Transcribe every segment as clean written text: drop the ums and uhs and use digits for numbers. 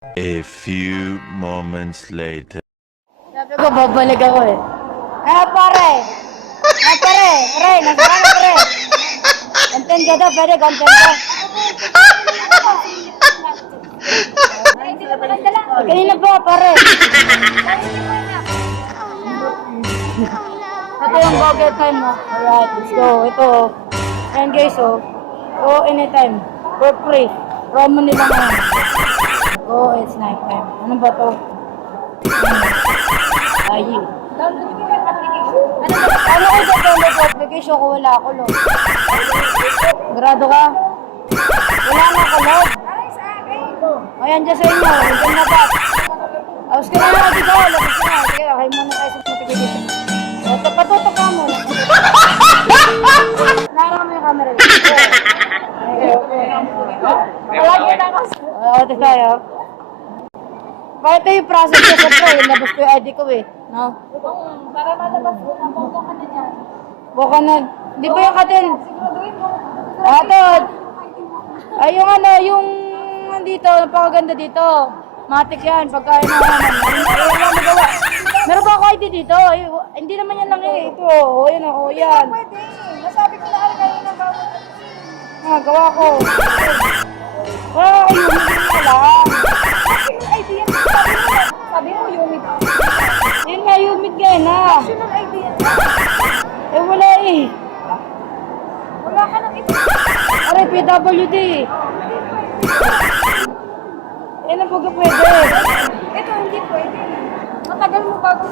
A few moments later. Sabi ko, babalik ako eh. Pare! Pare! Pare! Nasaan ka, pare? Content ka daw, pwede, content ka. Kanina pa, pare. Ito yung go-get time mo. Alright, let's go. Ito. Ayan guys, oh. Oh, anytime. For free. Promo nila ngayon. Oh, it's night time. Ano ba to? Ayun. Ano ko sa download application ko? Wala ako, lo. Grado ka? Wala na ako, lo. Ayan dyan sa inyo. Diyan na ba? Ayos ka na, dito. Labas ka na. Sige, kayo muna tayo sa matigil. Patutok ka mo. Narang mo yung camera. Okay. Palagi na kasi. Ito tayo. Kaya ito yung process ko. Siyempre, labas ko yung ID ko eh. No? Para malabas ko na boka ka na dyan. Buka na. Di ba yung katin? Siguraduhin mo. Ito. Ay, yung ano, yung dito, napakaganda dito. Matik yan, pagkain na naman. Ayun lang magawa. Meron ba ako ID dito? Ay, hindi naman yan lang eh. Ito, o yan o, yan. Pwede. Nasabi ko na kayo ng bawat. Gawa ko. Ay, hindi na lang. Idea. Sabi mo, humid. Yun nga, humid nga na. National idea. Eh, wala eh. Wala ka nang ito. Aray, PWD. Eh, na pwede pwede. Ito, hindi pwede. Matagal mo bago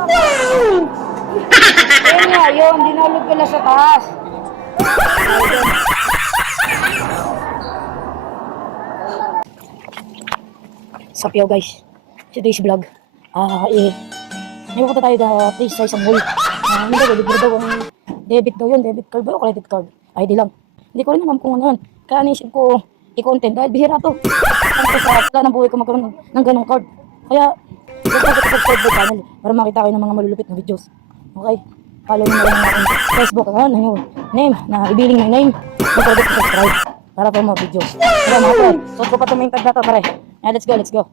Ayun nga, yun. Dinulog ko lang sa taas. Sapyaw guys. Today's vlog. Ngayon punta tayo please sa isang mall. Hindi daw, libre daw ang debit daw yun. Debit card ba o credit card? ID lang. Hindi ko rin alam kung ano yun. Kaya naisip ko i-content dahil bihira to. Kasi sa plan ng buhay ko magkaroon ng ganong card. Kaya, subscribe sa channel para makita kayo ng mga malulupit na videos. Okay? Follow nyo na lang ang aking Facebook account, ang name, na ibiling my name. Mag-subscribe para for more videos. Kaya mga pre, suot ko pa ito main tag na to, pare. Yeah, let's go, let's go.